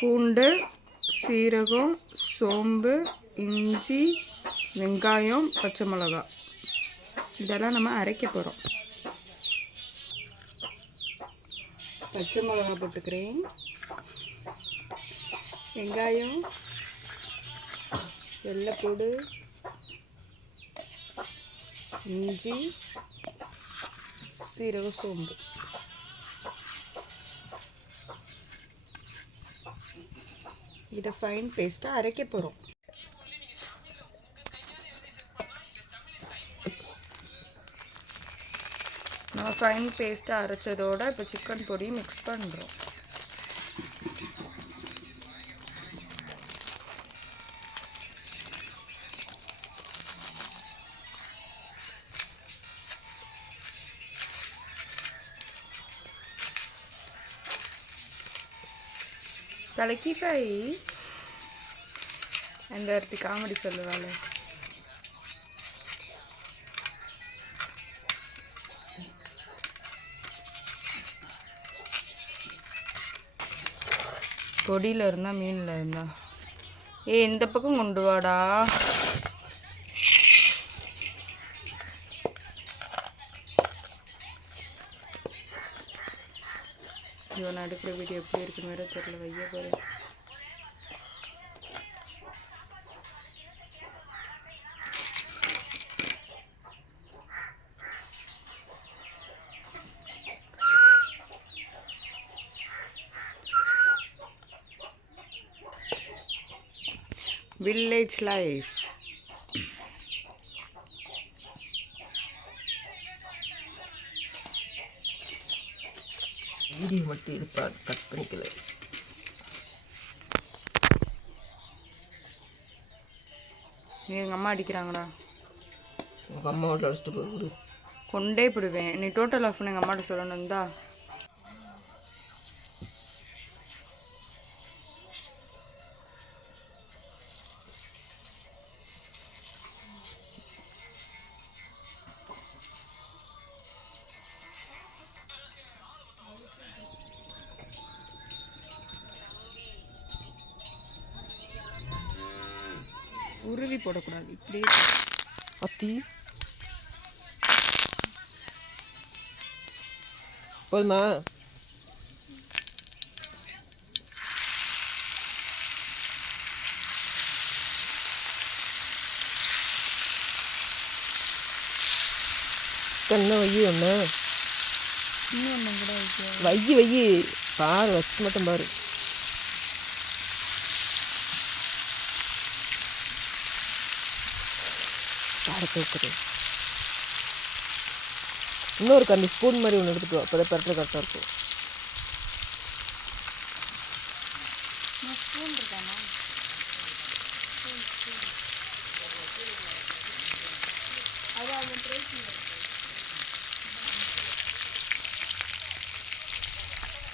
பூண்டு சீரகம் சோம்பு இஞ்சி வெங்காயம் பச்சை மிளகா. இதெல்லாம் நம்ம அரைக்க போகிறோம் பச்சை மிளகா போட்டுக்கிறேன். வெங்காயம் வெள்ளைப்பூடு இஞ்சி சீரக சோம்பு. இதை ஃபைன் பேஸ்ட்டாக அரைக்க போகிறோம் நம்ம ஃபைன் பேஸ்ட்டாக அரைச்சதோட இப்போ சிக்கன் பொடி மிக்ஸ் பண்ணுறோம் கலக்கி ஃப்ரை அந்த இடத்து காமெடி சொல்லுவாள். பொடியில் இருந்தால் மீனில் இருந்தால் ஏ இந்த பக்கம் கொண்டு வாடா. ஐயோ நான் எடுக்கிற வீடியோ எப்படி இருக்குன்னு வேற தெரியல வைய போகிறேன் வில்லேஜ் லைஃப் வீடியோ மட்டும் இருப்பா கட் பண்ணிக்கல. எங்கள் அம்மா அடிக்கிறாங்கடா. உங்கள் அம்மாவோட அழைச்சிட்டு போய் கொண்டே போடுவேன் நீ டோட்டல் ஆஃப்னு எங்கள் அம்மாட்ட சொல்லணும் தான் உருவி போடக்கூடாது. இப்படியே அத்தி. போதுமா? என்ன வையி ஒன்று இன்னும் ஒன்று கூட வைக்க வையி வையி. பாரு வச்சு மட்டும் பாரு. பாரு தூக்குது இன்னொரு கண்டி ஸ்பூன் மாதிரி ஒன்று எடுத்துட்டு வா அப்போ தான் பெரட்டல் கரெக்டாக இருக்கும்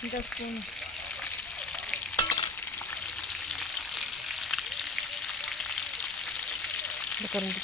இந்த ஸ்பூன் இந்த கரண்டி.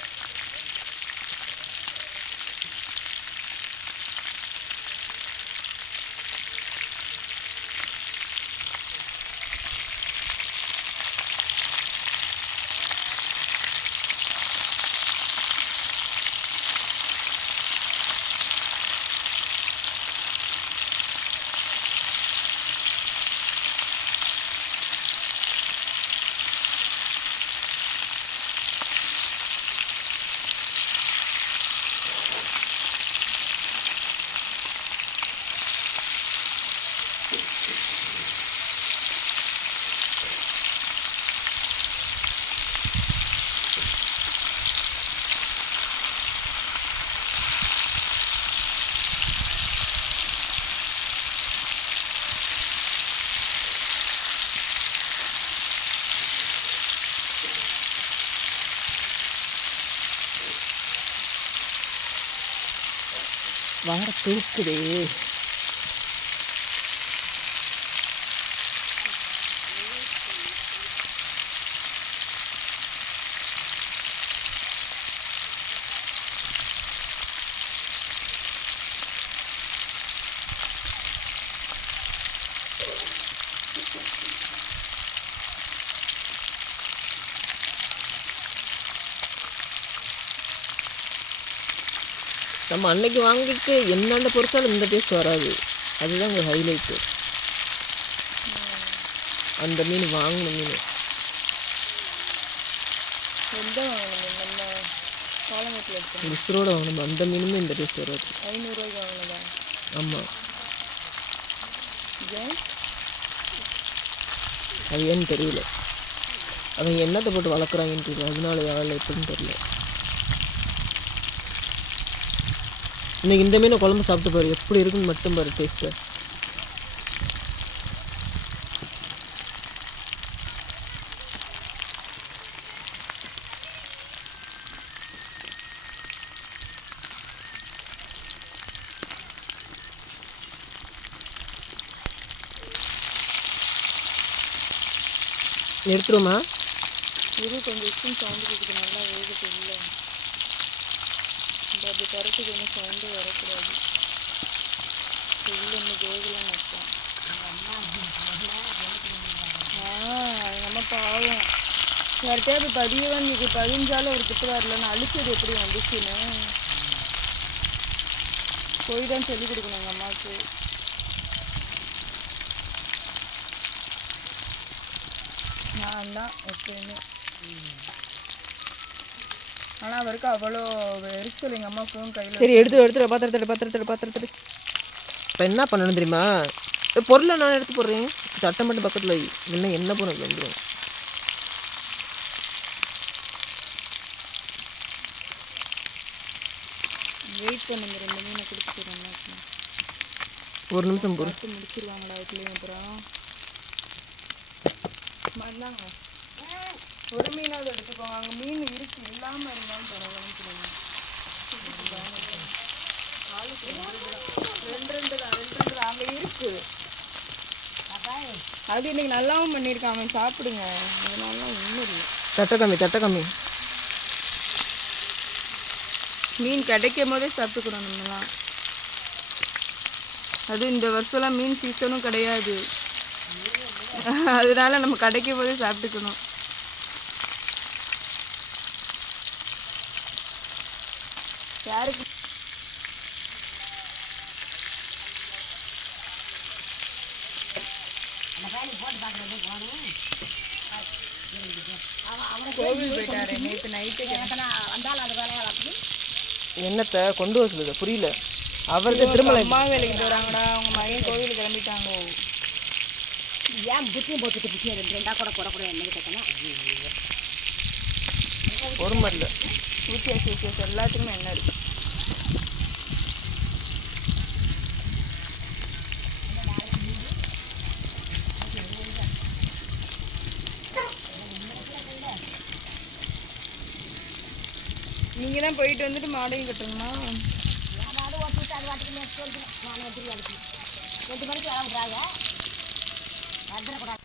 வார தூக்குதே நம்ம அன்னைக்கு வாங்கிட்டு என்னென்ன பொறுத்தாலும் இந்த டேஸ்ட் வராது. அதுதான் இங்கே ஹைலைட்டு அந்த மீன் வாங்கின மீன். உசுரோட வாங்கணும் அந்த மீனுமே இந்த டேஸ்ட் வராது. ஐநூறுரூவாய்க்கு வாங்கினதா? ஆமாம் அது ஏன்னு தெரியல. அவங்க என்னத்தை போட்டு வளர்க்குறாங்கன்னு தெரியல. அதனால யாரில் எப்படின்னு தெரியல. இன்னைக்கு இந்த மீனை குழம்பு சாப்பிட்டு பாரு. எப்படி இருக்குன்னு மட்டும் பாரு டேஸ்ட்டு எடுத்துருமா இது கொஞ்சம் ஸ்கின் சவுண்டு கேட்குது நல்லா நம்ம அப்படி கரெக்டு கொஞ்சம் சவுண்டு வரக்கூடாது. இல்லை இன்னும் வேகலாம் அர்த்தம் ஆ எங்கள் அம்மா பாவம். யார்கிட்டயே போய் பதிய பதிஞ்சாலும் அவர் திட்டு வரல அழிச்சது எப்படி வந்துச்சுன்னு. போய் தான் சொல்லிக் கொடுக்கணும் எங்கள் அம்மாவுக்கு. நான் தான் எப்பயுமே. ஆனால் அவருக்கு அவ்வளோ எரிச்சல் எங்கள் அம்மா ஃபோன் கையில் சரி எடுத்து எடுத்துரு பாத்திரத்தடு பாத்திரத்தடு பாத்திரத்தடு இப்போ என்ன பண்ணணும் தெரியுமா? பொருளை நான் எடுத்து போடுறேன். சட்டை மட்டும் பக்கத்தில் இன்னும் என்ன பொருள் வந்துடும் வெயிட் பண்ணுங்க ரெண்டு மீனை கொடுத்துக்கிறேன் ஒரு நிமிஷம் பார்த்து முடிச்சிருவாங்களா அதுக்குள்ளேயும் அப்புறம்? ஒரு மீனாவது எடுத்துக்கோங்க அங்கே மீன் இருக்கு இல்லாமல் இருந்தாலும் பரவாயில்லன்னு ஆளுக்கு ரெண்டு ரெண்டு தான் ரெண்டு ரெண்டு தான். அங்கே இருக்கு. அது இன்னைக்கு நல்லாவும் பண்ணியிருக்கான் அவன் சாப்பிடுங்க அதனால ஒன்றும் இல்லை. தட்டை கம்மி தட்டை கம்மி மீன் கிடைக்கும் போதே சாப்பிட்டுக்கணும் நம்மலாம். அது இந்த வருஷம்லாம் மீன் சீசனும் கிடையாது. அதனால நம்ம கிடைக்கும் போதே சாப்பிட்டுக்கணும். யாருக்கு? கோவில் என்னத்தை கொண்டு வர சொல்லுது புரியல. அவருக்கு திரும்ப அம்மா வேலைக்கு போறாங்கடா அவங்க மகன் கோவிலுக்கு கிளம்பிட்டாங்க. ஏன் புத்தியும் போட்டுட்டு புத்தியும் ரெண்டு ரெண்டா கூட கூட கூட என்ன கேட்டனா ஒரு மாதிரி இல்லை. ஊற்றியாச்சு ஊற்றியாச்சு எல்லாத்துக்குமே என்ன இருக்குது நீங்கள் தான் போயிட்டு வந்துட்டு மாடையும் கட்டணுமா? மாடு ஓட்டிட்டு அது வாட்டுக்கு நேற்று நான் எப்படி அடிச்சு ரெண்டு மணிக்கு வர வந்துடக்கூடாது.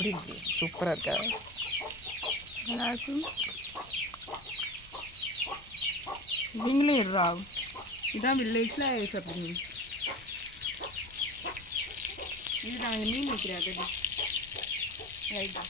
எப்படி இருக்கு? சூப்பராக இருக்கா? எல்லாருக்கும் நீங்களே இருறா இதான் வில்லேஜில் சாப்பிடுங்க. இது நாங்கள் மீன் வைக்கிறேன் ரைட்டா.